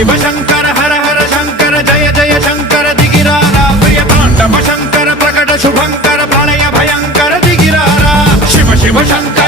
शिव शंकर हर हर शंकर जय जय शंकर दिगिरारा प्रिय तांडव शंकर प्रकट शुभंकर प्रलय भयंकर दिगिरारा शिव शिव शंकर